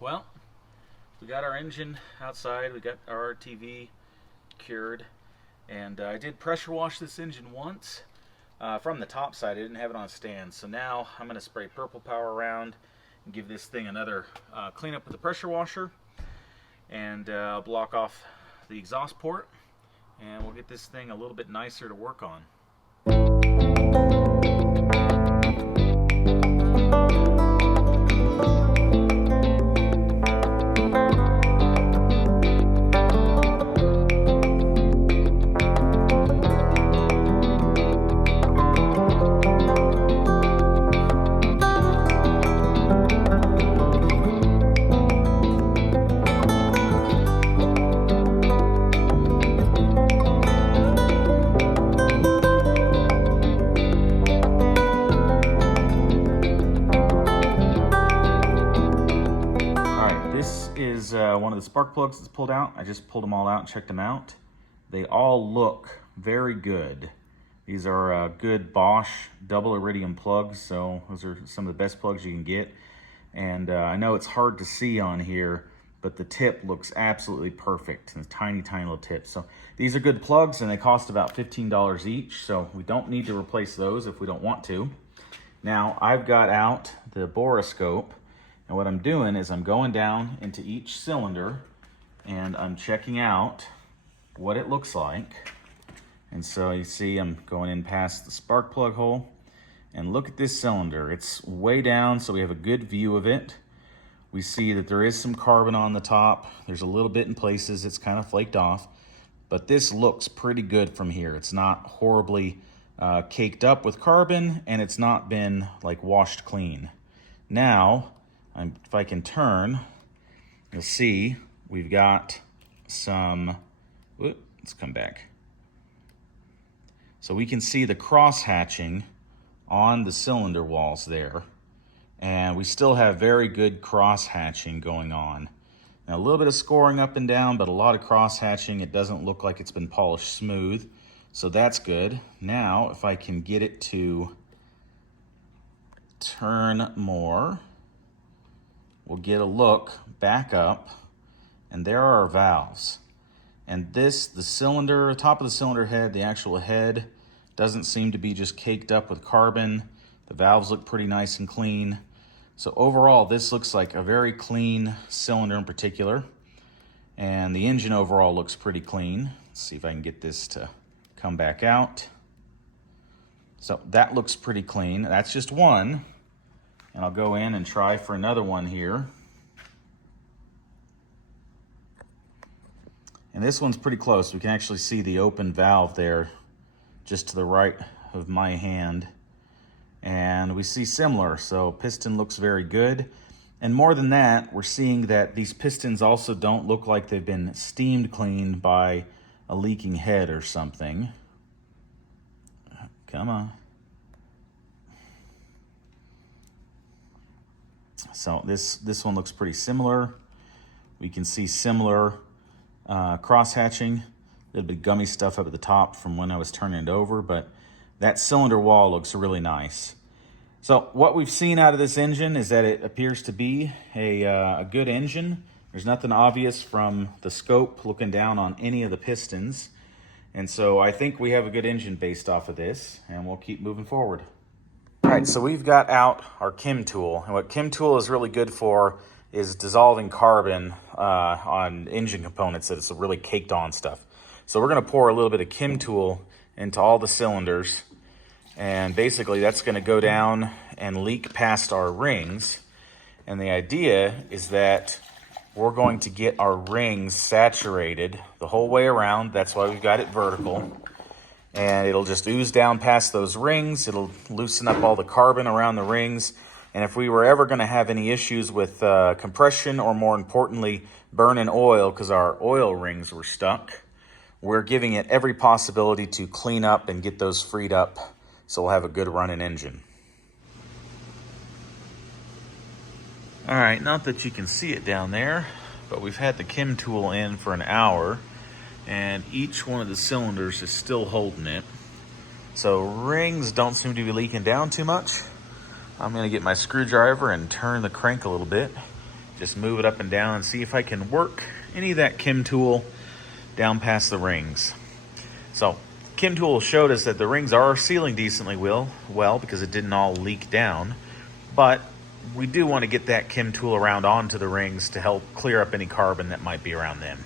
Well, we got our engine outside, we got our RTV cured, and I did pressure wash this engine once from the top side. I didn't have it on a stand, so now I'm going to spray purple power around and give this thing another clean up with the pressure washer, and I'll block off the exhaust port, and we'll get this thing a little bit nicer to work on. Is one of the spark plugs that's pulled out. I just pulled them all out and checked them out. They all look very good. These are good Bosch double-iridium plugs, so those are some of the best plugs you can get. And I know it's hard to see on here, but the tip looks absolutely perfect. And tiny little tips. So these are good plugs, and they cost about $15 each, so we don't need to replace those if we don't want to. Now I've got out the Borescope, and what I'm doing is I'm going down into each cylinder and I'm checking out what it looks like. And so you see I'm going in past the spark plug hole, and look at this cylinder. It's way down, so we have a good view of it. We see that there is some carbon on the top. There's a little bit in places it's kind of flaked off, but this looks pretty good from here. It's not horribly caked up with carbon, and it's not been like washed clean. Now, if I can turn, you'll see we've got some, let's come back. So we can see the cross-hatching on the cylinder walls there. And we still have very good cross-hatching going on. Now a little bit of scoring up and down, but a lot of cross-hatching. It doesn't look like it's been polished smooth. So that's good. Now, if I can get it to turn more, we'll get a look back up, and there are our valves. And this, the cylinder, top of the cylinder head, the actual head, doesn't seem to be just caked up with carbon. The valves look pretty nice and clean. So overall, this looks like a very clean cylinder in particular. And the engine overall looks pretty clean. Let's see if I can get this to come back out. So that looks pretty clean. That's just one. And I'll go in and try for another one here. And this one's pretty close. We can actually see the open valve there just to the right of my hand. And we see similar, so piston looks very good. And more than that, we're seeing that these pistons also don't look like they've been steamed clean by a leaking head or something. Come on. So this one looks pretty similar. We can see similar cross-hatching. A little bit gummy stuff up at the top from when I was turning it over, but that cylinder wall looks really nice. So what we've seen out of this engine is that it appears to be a good engine. There's nothing obvious from the scope looking down on any of the pistons. And so I think we have a good engine based off of this, and we'll keep moving forward. All right, so we've got out our Kim tool, and what Kim tool is really good for is dissolving carbon on engine components that it's really caked on stuff. So we're gonna pour a little bit of Kim tool into all the cylinders, and basically that's gonna go down and leak past our rings. And the idea is that we're going to get our rings saturated the whole way around. That's why we've got it vertical. And it'll just ooze down past those rings. It'll loosen up all the carbon around the rings. And if we were ever going to have any issues with compression, or more importantly, burning oil because our oil rings were stuck, we're giving it every possibility to clean up and get those freed up so we'll have a good running engine. All right, not that you can see it down there, but we've had the Kim tool in for an hour, and each one of the cylinders is still holding it. So rings don't seem to be leaking down too much. I'm gonna get my screwdriver and turn the crank a little bit just move it up and down and see if I can work any of that Kim tool down past the rings. So Kim tool showed us that the rings are sealing decently well because it didn't all leak down, but we do want to get that Kim tool around onto the rings to help clear up any carbon that might be around them.